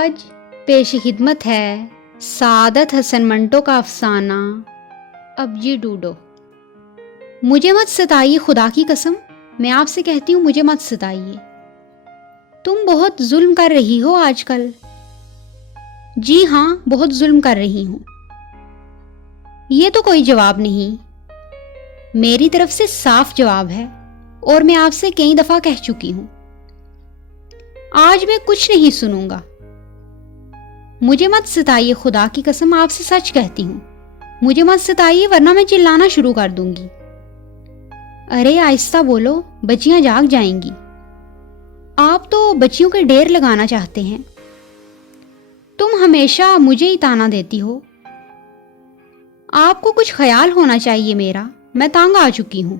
آج پیش خدمت ہے سعادت حسن منٹو کا افسانہ اب جی ڈوڈو۔ مجھے مت ستائیے، خدا کی قسم میں آپ سے کہتی ہوں مجھے مت ستائیے۔ تم بہت ظلم کر رہی ہو آج کل۔ جی ہاں، بہت ظلم کر رہی ہوں۔ یہ تو کوئی جواب نہیں، میری طرف سے صاف جواب ہے، اور میں آپ سے کئی دفعہ کہہ چکی ہوں۔ آج میں کچھ نہیں سنوں گا۔ مجھے مت ستائیے، خدا کی قسم آپ سے سچ کہتی ہوں، مجھے مت ستائیے ورنہ میں چلانا شروع کر دوں گی۔ ارے آہستہ بولو، بچیاں جاگ جائیں گی۔ آپ تو بچیوں کے ڈھیر لگانا چاہتے ہیں۔ تم ہمیشہ مجھے ہی تانا دیتی ہو۔ آپ کو کچھ خیال ہونا چاہیے میرا، میں تانگ آ چکی ہوں۔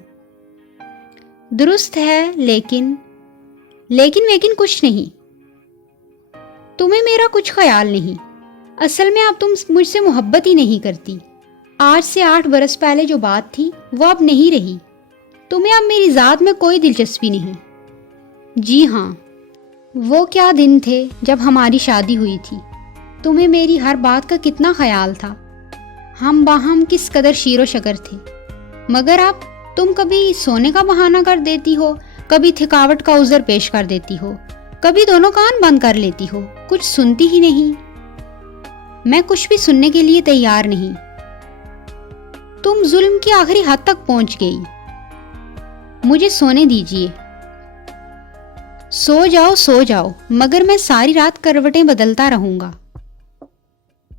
درست ہے، لیکن کچھ نہیں۔ تمہیں میرا کچھ خیال نہیں۔ اصل میں اب تم مجھ سے محبت ہی نہیں کرتی۔ آج سے 8 برس پہلے جو بات تھی وہ اب نہیں رہی۔ تمہیں اب میری ذات میں کوئی دلچسپی نہیں۔ جی ہاں، وہ کیا دن تھے جب ہماری شادی ہوئی تھی۔ تمہیں میری ہر بات کا کتنا خیال تھا۔ ہم باہم کس قدر شیر و شکر تھے، مگر اب تم کبھی سونے کا بہانہ کر دیتی ہو، کبھی تھکاوٹ کا عذر پیش کر دیتی ہو، کبھی دونوں کان بند کر لیتی ہو، کچھ سنتی ہی نہیں۔ میں کچھ بھی سننے کے لیے تیار نہیں۔ تم ظلم کی آخری حد تک پہنچ گئی۔ مجھے سونے دیجیے۔ سو جاؤ، مگر میں ساری رات کروٹیں بدلتا رہوں گا۔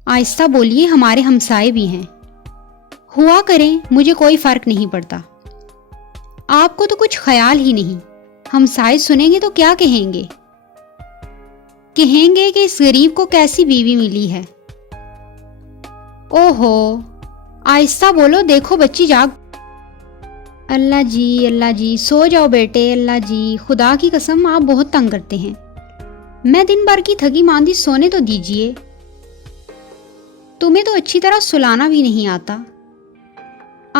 آہستہ بولیے، ہمارے ہمسائے بھی ہیں۔ ہوا کریں، مجھے کوئی فرق نہیں پڑتا۔ آپ کو تو کچھ خیال ہی نہیں۔ ہمسائے سنیں گے تو کیا کہیں گے؟ کہیں گے کہ اس غریب کو کیسی بیوی ملی ہے۔ اوہو، آہستہ بولو، دیکھو بچی جاگ۔ اللہ جی، سو جاؤ بیٹے، اللہ جی، خدا کی قسم آپ بہت تنگ کرتے ہیں۔ میں دن بھر کی تھکی ماندی سونے تو دیجیے۔ تمہیں تو اچھی طرح سلانا بھی نہیں آتا۔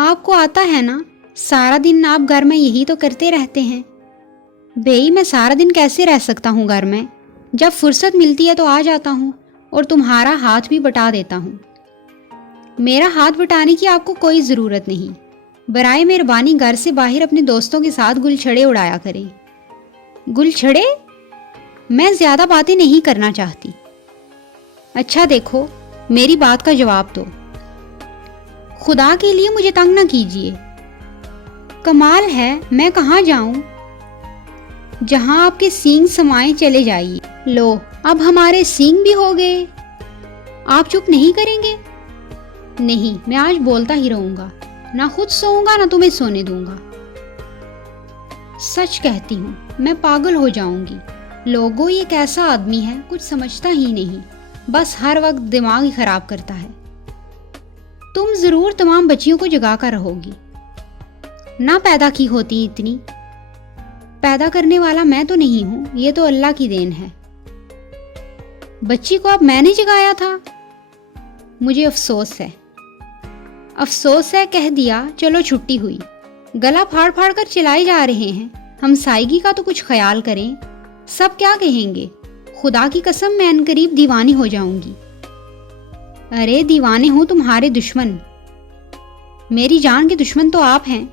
آپ کو آتا ہے نا، سارا دن آپ گھر میں یہی تو کرتے رہتے ہیں۔ بھئی میں سارا دن کیسے رہ سکتا ہوں گھر میں؟ جب فرصت ملتی ہے تو آ جاتا ہوں اور تمہارا ہاتھ بھی بٹا دیتا ہوں۔ میرا ہاتھ بٹانے کی آپ کو کوئی ضرورت نہیں۔ برائے مہربانی گھر سے باہر اپنے دوستوں کے ساتھ گل چھڑے اڑایا کریں۔ گل چھڑے؟ میں زیادہ باتیں نہیں کرنا چاہتی۔ اچھا دیکھو، میری بات کا جواب دو۔ خدا کے لیے مجھے تنگ نہ کیجیے۔ کمال ہے، میں کہاں جاؤں؟ جہاں آپ کے سینگ سمائے چلے جائیے۔ لو، اب ہمارے سینگ بھی ہو گئے۔ آپ چپ نہیں کریں گے؟ نہیں، میں آج بولتا ہی رہوں گا، نہ خود سوؤں گا نہ تمہیں سونے دوں گا۔ سچ کہتی ہوں، میں پاگل ہو جاؤں گی۔ لوگوں، یہ کیسا آدمی ہے، کچھ سمجھتا ہی نہیں، بس ہر وقت دماغ ہی خراب کرتا ہے۔ تم ضرور تمام بچیوں کو جگا کر رہو گی۔ نہ پیدا کی ہوتی اتنی۔ پیدا کرنے والا میں تو نہیں ہوں، یہ تو اللہ کی دین ہے۔ بچی کو اب میں نے جگایا تھا۔ مجھے افسوس ہے، کہہ دیا، چلو چھٹی ہوئی۔ گلا پھاڑ پھاڑ کر چلائے جا رہے ہیں۔ ہمسائیگی کا تو کچھ خیال کریں۔ سب کیا کہیں گے؟ خدا کی قسم میں عنقریب دیوانی ہو جاؤں گی۔ ارے دیوانے ہوں تمہارے دشمن، میری جان کے دشمن تو آپ ہیں،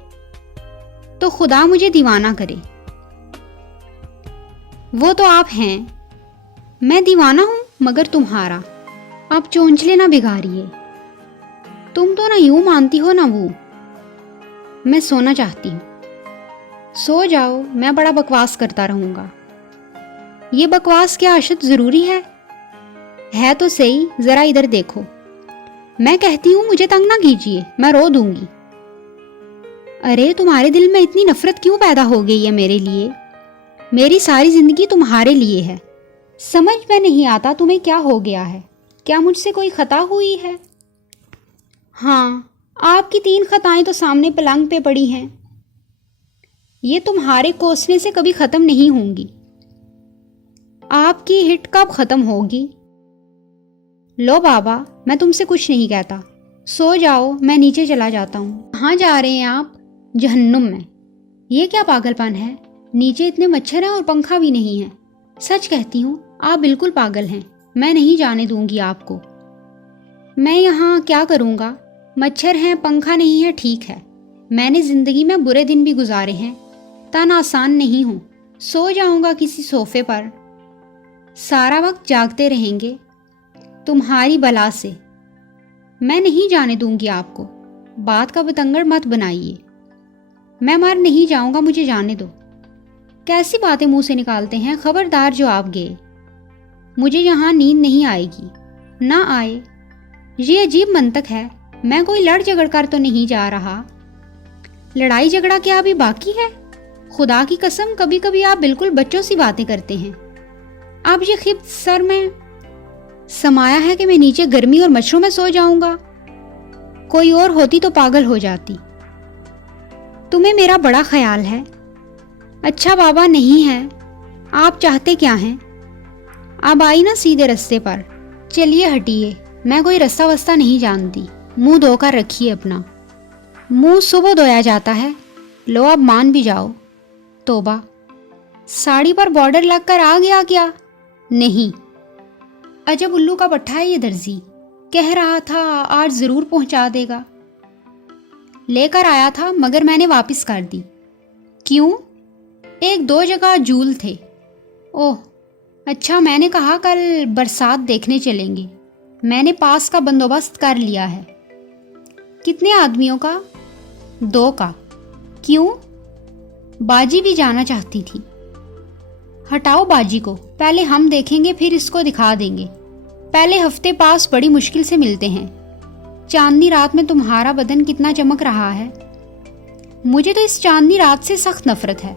تو خدا مجھے دیوانہ کرے۔ وہ تو آپ ہیں، میں دیوانہ ہوں مگر تمہارا۔ آپ چونچلے نہ بگاڑیے، تم تو نہ یوں مانتی ہو نہ وہ۔ میں سونا چاہتی ہوں۔ سو جاؤ، میں بڑا بکواس کرتا رہوں گا۔ یہ بکواس کیا اشد ضروری ہے؟ ہے تو صحیح، ذرا ادھر دیکھو۔ میں کہتی ہوں مجھے تنگ نہ کیجیے، میں رو دوں گی۔ ارے تمہارے دل میں اتنی نفرت کیوں پیدا ہو گئی ہے میرے لیے؟ میری ساری زندگی تمہارے لیے ہے۔ سمجھ میں نہیں آتا تمہیں کیا ہو گیا ہے؟ کیا مجھ سے کوئی خطا ہوئی ہے؟ ہاں، آپ کی 3 خطائیں تو سامنے پلنگ پہ پڑی ہیں۔ یہ تمہارے کوسنے سے کبھی ختم نہیں ہوں گی۔ آپ کی ہٹ کب ختم ہوگی؟ لو بابا، میں تم سے کچھ نہیں کہتا، سو جاؤ، میں نیچے چلا جاتا ہوں۔ کہاں جا رہے ہیں آپ؟ جہنم میں۔ یہ کیا پاگل پن ہے؟ نیچے اتنے مچھر ہیں اور پنکھا بھی نہیں ہے۔ سچ کہتی ہوں، آپ بالکل پاگل ہیں۔ میں نہیں جانے دوں گی آپ کو۔ میں یہاں کیا کروں گا؟ مچھر ہیں، پنکھا نہیں ہے، ٹھیک ہے، میں نے زندگی میں برے دن بھی گزارے ہیں، تن آسان نہیں ہوں، سو جاؤں گا کسی صوفے پر، سارا وقت جاگتے رہیں گے تمہاری بلا سے۔ میں نہیں جانے دوں گی آپ کو، بات کا بتنگڑ مت بنائیے، میں مر نہیں جاؤں گا، مجھے جانے دو۔ کیسی باتیں منہ سے نکالتے ہیں، خبردار جو آپ گئے، مجھے یہاں نیند نہیں آئے گی۔ نہ آئے، یہ عجیب منطق ہے، میں کوئی لڑ جھگڑ کر تو نہیں جا رہا۔ لڑائی جھگڑا کیا ابھی باقی ہے؟ خدا کی قسم کبھی کبھی آپ بالکل بچوں سی باتیں کرتے ہیں۔ اب یہ خبت سر میں سمایا ہے کہ میں نیچے گرمی اور مچھروں میں سو جاؤں گا، کوئی اور ہوتی تو پاگل ہو جاتی۔ تمہیں میرا بڑا خیال ہے۔ اچھا بابا نہیں ہے، آپ چاہتے کیا ہیں؟ اب آئی نا سیدھے رستے پر، چلیے ہٹیے، میں کوئی رستہ وستہ نہیں جانتی، منہ دھو کر رکھیے اپنا۔ منہ صبح دھویا جاتا ہے، لو اب مان بھی جاؤ۔ توبہ، ساڑی پر بارڈر لگ کر آ گیا کیا؟ نہیں، عجب الو کا پٹھا ہے یہ درزی، کہہ رہا تھا آج ضرور پہنچا دے گا، لے کر آیا تھا مگر میں نے واپس کر دی۔ کیوں؟ ایک دو جگہ جول تھے۔ اوہ اچھا، میں نے کہا کل برسات دیکھنے چلیں گے، میں نے پاس کا بندوبست کر لیا ہے۔ کتنے آدمیوں کا؟ 2 کا۔ کیوں؟ باجی بھی جانا چاہتی تھی۔ ہٹاؤ باجی کو، پہلے ہم دیکھیں گے پھر اس کو دکھا دیں گے، پہلے ہفتے پاس بڑی مشکل سے ملتے ہیں۔ چاندنی رات میں تمہارا بدن کتنا چمک رہا ہے، مجھے تو اس چاندنی رات سے سخت نفرت ہے،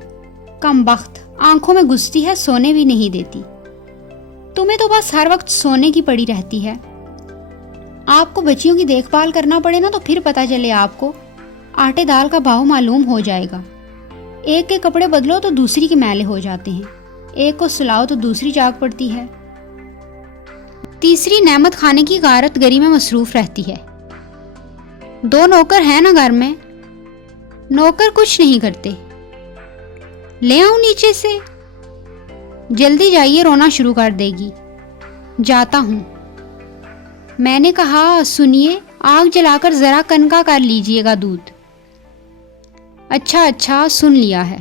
کم بخت، آنکھوں میں گھستی ہے، سونے بھی نہیں دیتی۔ تمہیں تو بس ہر وقت سونے کی پڑی رہتی ہے۔ آپ کو بچیوں کی دیکھ بھال کرنا پڑے نا تو پھر پتہ چلے آپ کو، آٹے دال کا بھاؤ معلوم ہو جائے گا۔ ایک کے کپڑے بدلو تو دوسری کے میلے ہو جاتے ہیں، ایک کو سلاؤ تو دوسری جاگ پڑتی ہے، تیسری نعمت کھانے کی غارت گری میں مصروف رہتی ہے۔ 2 نوکر ہیں نا گھر میں، نوکر کچھ نہیں کرتے، لے آؤں نیچے سے؟ جلدی جائیے، رونا شروع کر دے گی۔ جاتا ہوں۔ میں نے کہا سنیے، آگ جلا کر ذرا کنکا کر لیجئے گا دودھ۔ اچھا سن لیا ہے۔